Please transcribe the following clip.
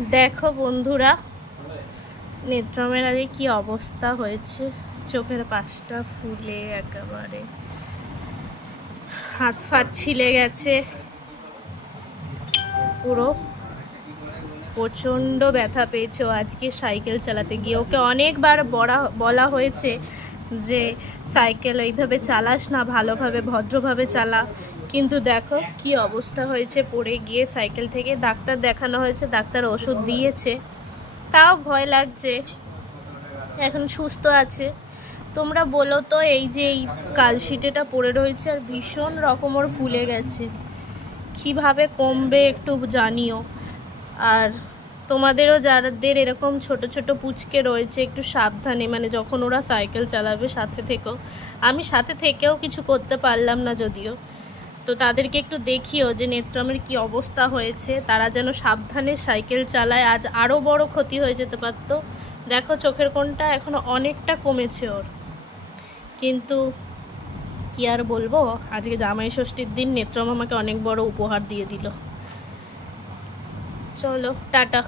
দেখো বন্ধুরা, নেত্রমের আগে কি অবস্থা হয়েছে। চোখের পাশটা ফুলে একেবারে হাত ফাত ছিলে গেছে, পুরো প্রচণ্ড ব্যথা পেয়েছে। আজকে সাইকেল চালাতে গিয়ে ওকে অনেকবার বলা হয়েছে যে সাইকেল ওইভাবে চালাস না, ভালোভাবে ভদ্রভাবে চালা, কিন্তু দেখো কি অবস্থা হয়েছে। পড়ে গিয়ে সাইকেল থেকে ডাক্তার দেখানো হয়েছে, ডাক্তার ওষুধ দিয়েছে, তাও ভয় লাগছে। এখন সুস্থ আছে। তোমরা বলো তো, এই যে এই কালশিটেটা পড়ে রয়েছে আর ভীষণ রকমের ফুলে গেছে, কিভাবে কমবে একটু জানিও। আর তোমাদেরও যাদের এরকম ছোট ছোট পুচকে রয়েছে, একটু সাবধানে, মানে যখন ওরা সাইকেল চালাবে সাথে থেকেও, আমি সাথে থেকেও কিছু করতে পারলাম না যদিও, তো তাদেরকে একটু দেখিও যে নেত্রমের কি অবস্থা হয়েছে, তারা যেন সাবধানে সাইকেল চালায়। আজ আরও বড় ক্ষতি হয়ে যেতে পারতো। দেখো চোখের কোণটা এখনো অনেকটা কমেছে ওর, কিন্তু কি আর বলবো, আজকে জামাই ষষ্ঠীর দিন নেত্রম আমাকে অনেক বড় উপহার দিয়ে দিল। চলো টাটা।